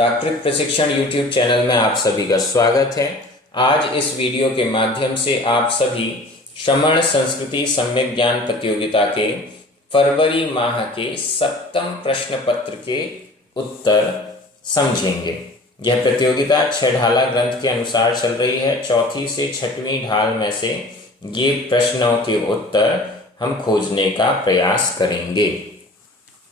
प्राकृतिक प्रशिक्षण YouTube channel में आप सभी का स्वागत है। आज इस वीडियो के माध्यम से आप सभी श्रमण संस्कृति सम्यक ज्ञान प्रतियोगिता के फरवरी माह के 7वें प्रश्न पत्र के उत्तर समझेंगे। यह प्रतियोगिता 6 ढाला ग्रंथ के अनुसार चल रही है। चौथी से 6वीं ढाल में से ये प्रश्नों के उत्तर हम खोजने का प्रयास करेंगे।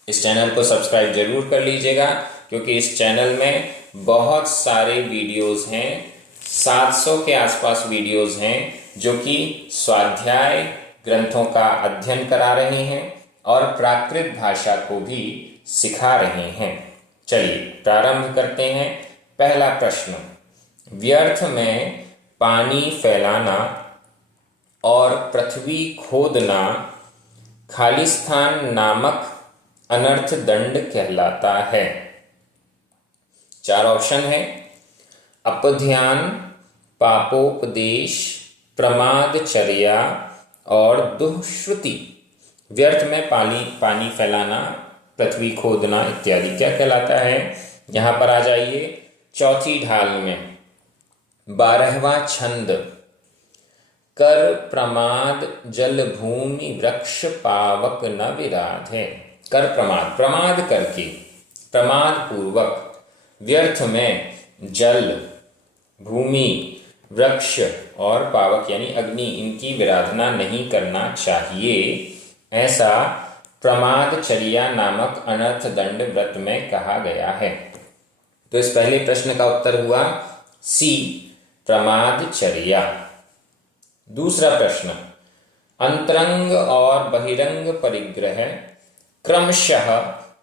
इस चैनल को सब्सक्राइब जरूर कर लीजिएगा, क्योंकि इस चैनल में बहुत सारे वीडियोस हैं, 700 के आसपास वीडियोस हैं जो कि स्वाध्याय ग्रंथों का अध्ययन करा रहे हैं और प्राकृत भाषा को भी सिखा रहे हैं। चलिए प्रारंभ करते हैं। पहला प्रश्न, व्यर्थ में पानी फैलाना और पृथ्वी खोदना खालिस्तान नामक अनर्थ दंड कहलाता है। 4 ऑप्शन है: अपध्यान, पापोपदेश, प्रमादचर्या और दुष्श्रुति। व्यर्थ में पानी फैलाना, पृथ्वी खोदना इत्यादि क्या कहलाता है? यहां पर आ जाइए। चौथी ढाल में 12वां छंद, कर प्रमाद जल भूमि वृक्ष पावक न विराध है। कर प्रमाद करके, प्रमाद पूर्वक व्यर्थ में जल, भूमि, वृक्ष और पावक यानी अग्नि, इनकी विराधना नहीं करना चाहिए, ऐसा प्रमादचर्या नामक अनर्थ दंड व्रत में कहा गया है। तो इस पहले प्रश्न का उत्तर हुआ सी, प्रमादचर्या। दूसरा प्रश्न, अंतरंग और बहिरंग परिग्रह क्रमशः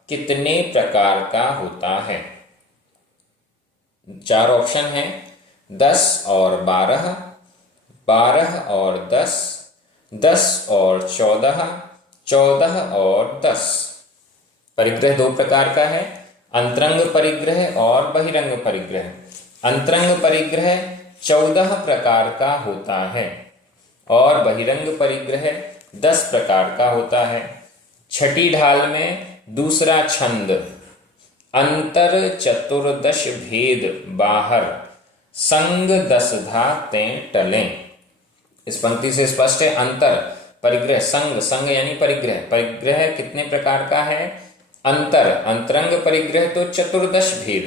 कितने प्रकार का होता है? 4 ऑप्शन है: 10 और 12, 12 और 10, 10 और 14, 14 और 10। परिग्रह 2 प्रकार का है, अंतरंग परिग्रह और बहिरंग परिग्रह। अंतरंग परिग्रह 14 प्रकार का होता है और बहिरंग परिग्रह 10 प्रकार का होता है। 6ठी ढाल में दूसरा छंद, अंतर चतुर्दश भेद बाहर, संग 10 धा तें टलें। इस पंक्ति से स्पष्ट है, अंतर परिग्रह, संग यानी परिग्रह। परिग्रह कितने प्रकार का है? अंतरंग परिग्रह तो चतुर्दश भेद,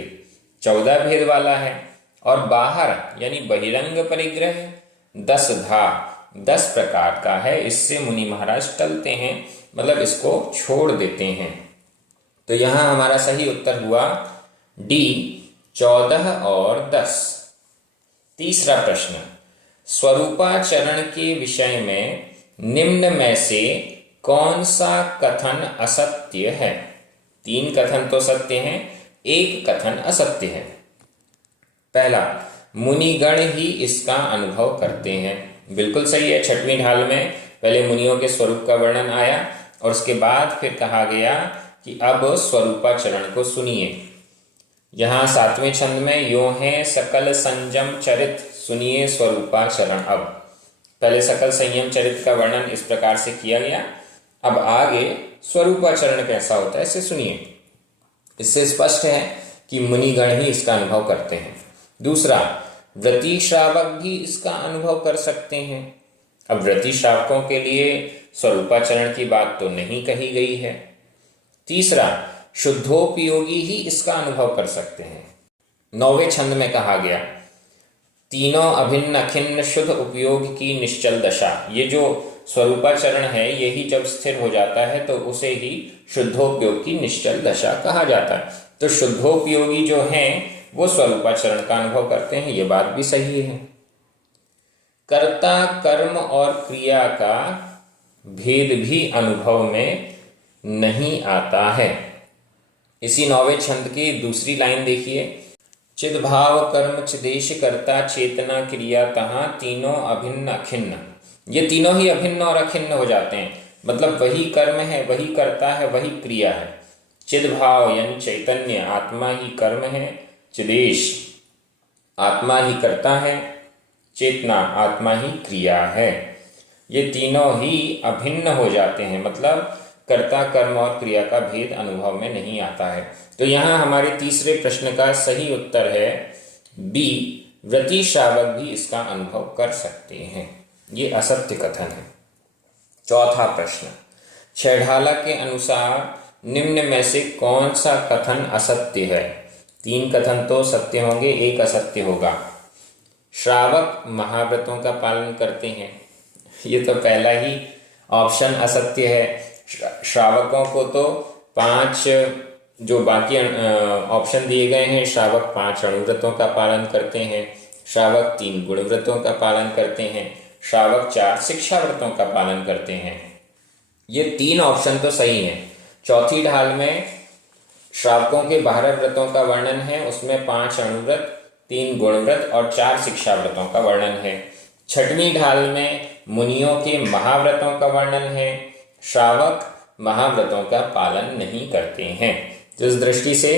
14 भेद वाला है, और बाहर यानी बहिरंग परिग्रह 10 धा, 10 प्रकार का है। इससे मुनि महाराज टलते हैं, मतलब इसको छोड़ देते हैं। तो यहां हमारा सही उत्तर हुआ डी, 14 और 10। तीसरा प्रश्न, स्वरूपाचरण के विषय में निम्न में से कौन सा कथन असत्य है? 3 कथन तो सत्य हैं, 1 कथन असत्य है। पहला, मुनिगण ही इसका अनुभव करते हैं। बिल्कुल सही है। 6वीं ढाल में पहले मुनियों के स्वरूप का वर्णन आया और उसके बाद फिर कहा गया कि अब स्वरूपाचरण को सुनिए। यहाँ 7वें छंद में यो है सकल संयम चरित, सुनिए स्वरूपाचरण। अब पहले सकल संयम चरित का वर्णन इस प्रकार से किया गया, अब आगे स्वरूपाचरण कैसा होता है इसे सुनिए। इससे स्पष्ट है कि मुनिगण ही इसका अनुभव करते हैं। दूसरा, व्रती श्रावक भी इसका अनुभव कर सकते हैं। अब व्रती श्रावकों के लिए स्वरूपाचरण की बात तो नहीं कही गई है। तीसरा, शुद्धोपयोगी ही इसका अनुभव कर सकते हैं। 9वें छंद में कहा गया, तीनों अभिन्न अखिन्न शुद्ध उपयोग की निश्चल दशा। ये जो स्वरूपाचरण है, यही जब स्थिर हो जाता है तो उसे ही शुद्धोपयोग की निश्चल दशा कहा जाता है। तो शुद्धोपयोगी जो हैं वो स्वरूपाचरण का अनुभव करते हैं, ये बात भी सही है। कर्ता, कर्म और क्रिया का भेद भी अनुभव में नहीं आता है। इसी 9वें छंद की दूसरी लाइन देखिए, चिद्भाव कर्म चिदेश कर्ता चेतना क्रिया तहाँ तीनों अभिन्न अखिन्न। ये तीनों ही अभिन्न और अखिन्न हो जाते हैं, मतलब वही कर्म है, वही कर्ता है, वही क्रिया है। चिद्भाव यानी चैतन्य, आत्मा ही कर्म है। चिदेश, आत्मा ही कर्ता है। चेतना, आत्मा ही क्रिया है। ये तीनों ही अभिन्न हो जाते हैं, मतलब कर्ता, कर्म और क्रिया का भेद अनुभव में नहीं आता है। तो यहाँ हमारे तीसरे प्रश्न का सही उत्तर है बी, व्रती श्रावक भी इसका अनुभव कर सकते हैं। ये असत्य कथन है। चौथा प्रश्न, छैढाला के अनुसार निम्न में से कौन सा कथन असत्य है? 3 कथन तो सत्य होंगे, 1 असत्य होगा। श्रावक महाव्रतों का पालन करते हैं, ये तो पहला ही ऑप्शन असत्य है। श्रावकों को तो 5 जो बाकी ऑप्शन दिए गए हैं, श्रावक 5 अणुव्रतों का पालन करते हैं, श्रावक 3 गुणव्रतों का पालन करते हैं, श्रावक 4 शिक्षा व्रतों का पालन करते हैं। ये 3 ऑप्शन तो सही हैं। चौथी ढाल में श्रावकों के 12 व्रतों का वर्णन है, उसमें 5 अणुव्रत, 3 गुणव्रत और 4 शिक्षा व्रतों का वर्णन है। छठवीं ढाल में मुनियों के महाव्रतों का वर्णन है, श्रावक महाव्रतों का पालन नहीं करते हैं। तो इस दृष्टि से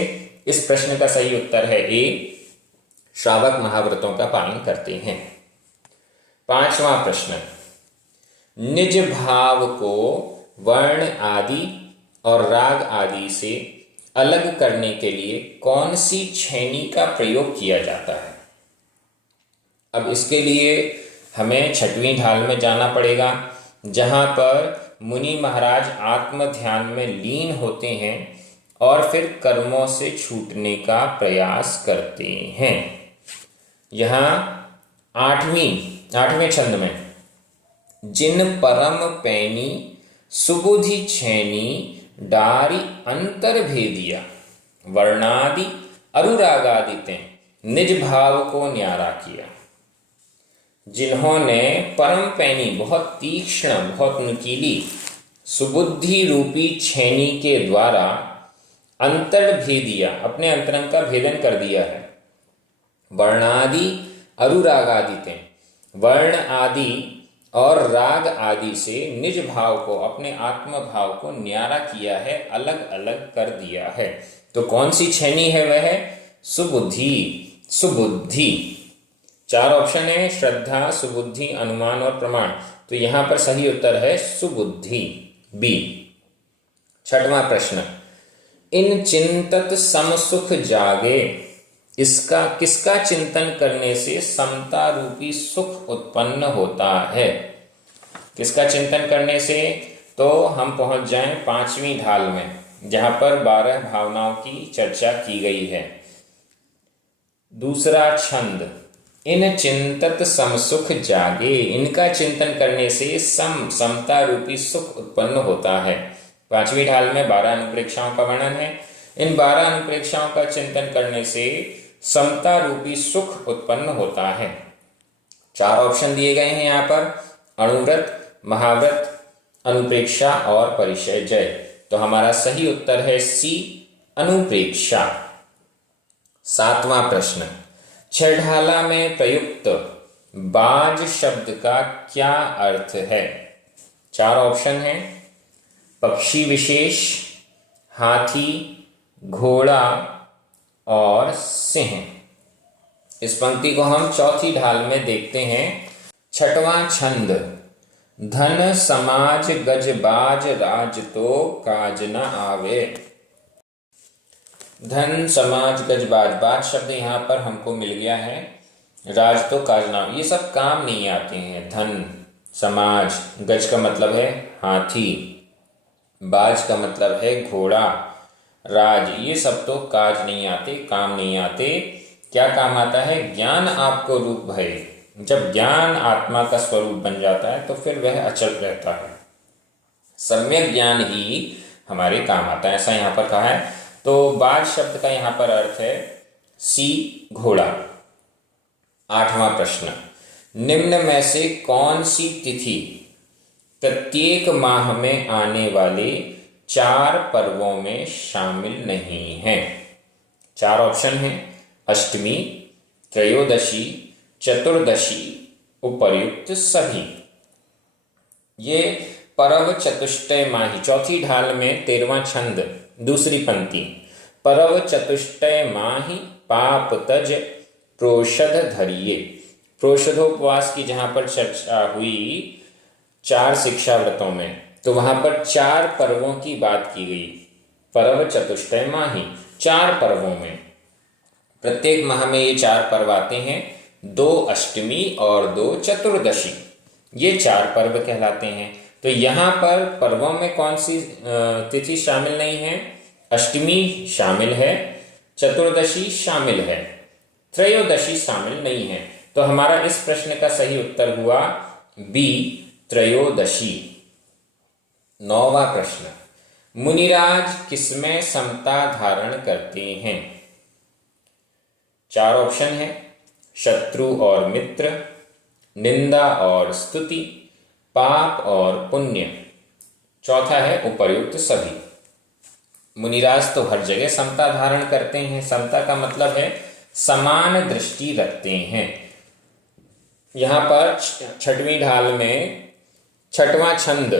इस प्रश्न का सही उत्तर है ए, श्रावक महाव्रतों का पालन करते हैं। 5वां प्रश्न, निज भाव को वर्ण आदि और राग आदि से अलग करने के लिए कौन सी छेनी का प्रयोग किया जाता है? अब इसके लिए हमें छठवीं ढाल में जाना पड़ेगा, जहां पर मुनि महाराज आत्म ध्यान में लीन होते हैं और फिर कर्मों से छूटने का प्रयास करते हैं। यहाँ 8वें छंद में, जिन परम पैनी सुबुधि छेनी डारी अंतर भेदिया वर्णादि अरुरागादिते निज भाव को न्यारा किया। जिन्होंने परम पैनी, बहुत तीक्ष्ण, बहुत नुकीली सुबुद्धि रूपी छेनी के द्वारा अंतर भेदिया, अपने अंतरंग का भेदन कर दिया है, वर्णादि अरुरागादिते, वर्ण आदि और राग आदि से निज भाव को, अपने आत्म भाव को न्यारा किया है, अलग अलग कर दिया है। तो कौन सी छेनी है? वह है सुबुद्धि। सुबुद्धि 4 ऑप्शन है, श्रद्धा, सुबुद्धि, अनुमान और प्रमाण। तो यहां पर सही उत्तर है सुबुद्धि, बी। 6वां प्रश्न, इन चिंतत सम सुख जागे, इसका किसका चिंतन करने से समता रूपी सुख उत्पन्न होता है? किसका चिंतन करने से? तो हम पहुंच जाएं 5वीं ढाल में, जहां पर 12 भावनाओं की चर्चा की गई है। दूसरा छंद, इन चिंतत सम सुख जागे, इनका चिंतन करने से समता रूपी सुख उत्पन्न होता है। 5वीं ढाल में 12 अनुप्रेक्षाओं का वर्णन है। इन 12 अनुप्रेक्षाओं का चिंतन करने से समता रूपी सुख उत्पन्न होता है। 4 ऑप्शन दिए गए हैं यहाँ पर, अणुव्रत, महाव्रत, अनुप्रेक्षा और परिचय जय। तो हमारा सही उत्तर है सी, अनुप्रेक्षा। 7वां प्रश्न, छैढाला में प्रयुक्त बाज शब्द का क्या अर्थ है? 4 ऑप्शन हैं, पक्षी विशेष, हाथी, घोड़ा और सिंह। इस पंक्ति को हम चौथी ढाल में देखते हैं। 6वां छंद, धन समाज गजबाज राज तो काज न आवे। धन समाज गजबाज, बाज शब्द यहाँ पर हमको मिल गया है, राज तो काज न, ये सब काम नहीं आते हैं। धन, समाज, गज का मतलब है हाथी, बाज का मतलब है घोड़ा, राज, ये सब तो काज नहीं आते, काम नहीं आते। क्या काम आता है? ज्ञान आपको रूप भय। जब ज्ञान आत्मा का स्वरूप बन जाता है तो फिर वह अचल रहता है। सम्यक ज्ञान ही हमारे काम आता है, ऐसा यहाँ पर कहा है। तो बाज शब्द का यहाँ पर अर्थ है सी, घोड़ा। 8वां प्रश्न, निम्न में से कौन सी तिथि प्रत्येक माह में आने वाले 4 पर्वों में शामिल नहीं है? 4 ऑप्शन हैं, अष्टमी, त्रयोदशी, चतुर्दशी, उपर्युक्त सभी। ये परव चतुष्टय माही, चौथी ढाल में 13वां छंद, दूसरी पंक्ति, परव चतुष्टय माही पाप तज प्रोषध धरिये। प्रोषधोपवास की जहां पर चर्चा हुई 4 शिक्षा व्रतों में, तो वहां पर 4 पर्वों की बात की गई। पर्व चतुष्टय माही, 4 पर्वों में, प्रत्येक माह में ये 4 पर्व आते हैं, 2 अष्टमी और 2 चतुर्दशी, ये 4 पर्व कहलाते हैं। तो यहाँ पर पर्वों में कौन सी तिथि शामिल नहीं है? अष्टमी शामिल है, चतुर्दशी शामिल है, त्रयोदशी शामिल नहीं है। तो हमारा इस प्रश्न का सही उत्तर हुआ बी, त्रयोदशी। 9वां प्रश्न, मुनिराज किसमें समता धारण करते हैं? 4 ऑप्शन है, शत्रु और मित्र, निंदा और स्तुति, पाप और पुण्य, चौथा है उपर्युक्त सभी। मुनिराज तो हर जगह समता धारण करते हैं। समता का मतलब है समान दृष्टि रखते हैं। यहां पर 6वीं ढाल में 6वां छंद,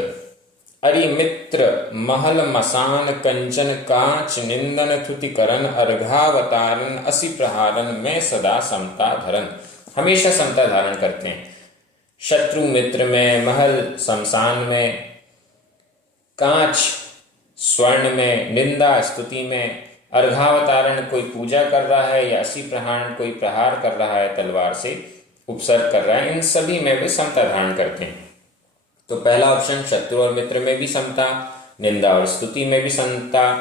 अरि मित्र महल मसान कंचन कांच निंदन थुति करन अर्घावतारन असि प्रहारन में सदा समता धरन, हमेशा समता धारण करते हैं। शत्रु मित्र में, महल शमशान में, कांच स्वर्ण में, निंदा स्तुति में, अर्घावतारण कोई पूजा कर रहा है, या असी प्रहारण कोई प्रहार कर रहा है, तलवार से उपसर्ग कर रहा है, इन सभी में वे समता धारण करते हैं। तो पहला ऑप्शन, शत्रु और मित्र में भी समता, निंदा और स्तुति में भी समता,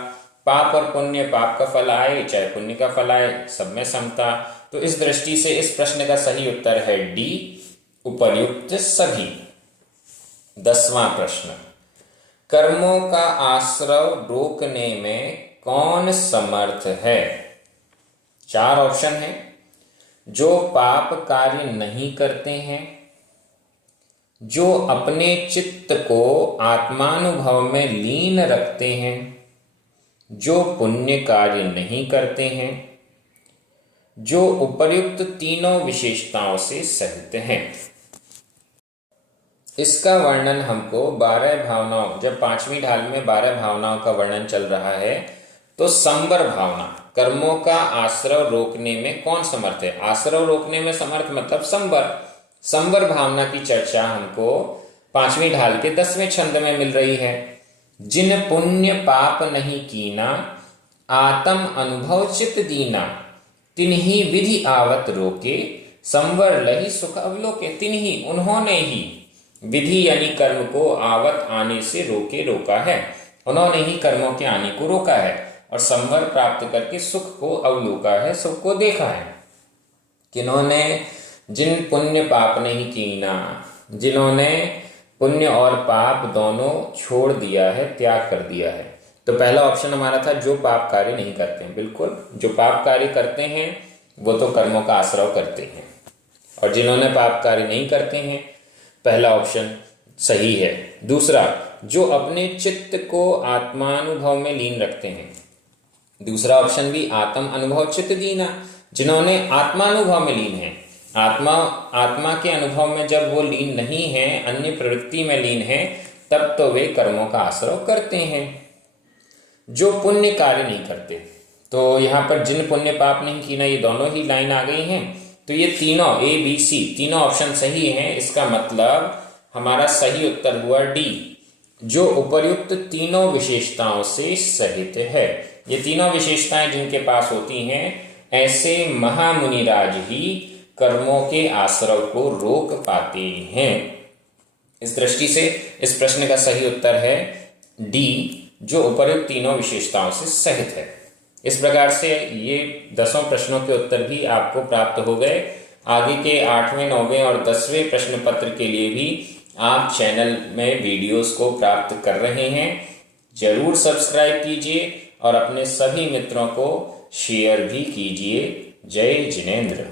पाप और पुण्य, पाप का फल आए चाहे पुण्य का फल आए, सब में समता। तो इस दृष्टि से इस प्रश्न का सही उत्तर है डी, उपर्युक्त सभी। 10वां प्रश्न, कर्मों का आश्रव रोकने में कौन समर्थ है? 4 ऑप्शन है, जो पाप कार्य नहीं करते हैं, जो अपने चित्त को आत्मानुभव में लीन रखते हैं, जो पुण्य कार्य नहीं करते हैं, जो उपर्युक्त तीनों विशेषताओं से सहित हैं। इसका वर्णन हमको 12 भावनाओं, जब 5वीं ढाल में 12 भावनाओं का वर्णन चल रहा है, तो संवर भावना, कर्मों का आश्रव रोकने में कौन समर्थ है? आश्रव रोकने में समर्थ मतलब संवर भावना की चर्चा हमको 5वीं ढाल के 10वें छंद में मिल रही है। जिन पुण्य पाप नहीं कीना, आत्म अनुभव चित दीना, तिन्ही विधि आवत रोके, संवर लही सुख अवलोके। तिन्ही, उन्होंने ही, विधि यानी कर्म को आवत आने से रोका है, उन्होंने ही कर्मों के आने को रोका है, और संवर प्राप्त करके सुख को अवलोका है, सुख को देखा है। किन्होंने? जिन पुण्य पाप नहीं कीना, जिन्होंने पुण्य और पाप दोनों छोड़ दिया है, त्याग कर दिया है। तो पहला ऑप्शन हमारा था जो पाप कार्य नहीं करते हैं। बिल्कुल, जो पाप कार्य करते हैं वो तो कर्मों का आश्रव करते हैं, और जिन्होंने पाप कार्य नहीं करते हैं, पहला ऑप्शन सही है। दूसरा, जो अपने चित्त को आत्मानुभव में लीन रखते हैं, दूसरा ऑप्शन भी आत्म अनुभव चित्त दीना, जिन्होंने आत्मानुभव में लीन है। आत्मा के अनुभव में जब वो लीन नहीं है, अन्य प्रवृत्ति में लीन है, तब तो वे कर्मों का आश्रव करते हैं। जो पुण्य कार्य नहीं करते, तो यहाँ पर जिन पुण्य पाप नहीं कीना, ये दोनों ही लाइन आ गई हैं। तो ये तीनों ए बी सी तीनों ऑप्शन सही हैं। इसका मतलब हमारा सही उत्तर हुआ डी, जो उपर्युक्त तीनों विशेषताओं से सहित है। ये तीनों विशेषताएं जिनके पास होती हैं, ऐसे महामुनिराज ही कर्मों के आश्रव को रोक पाते हैं। इस दृष्टि से इस प्रश्न का सही उत्तर है डी, जो उपर्युक्त तीनों विशेषताओं से सहित है। इस प्रकार से ये 10 प्रश्नों के उत्तर भी आपको प्राप्त हो गए। आगे के 8वें, 9वें और 10वें प्रश्न पत्र के लिए भी आप चैनल में वीडियोस को प्राप्त कर रहे हैं। जरूर सब्सक्राइब कीजिए और अपने सभी मित्रों को शेयर भी कीजिए। जय जिनेंद्र।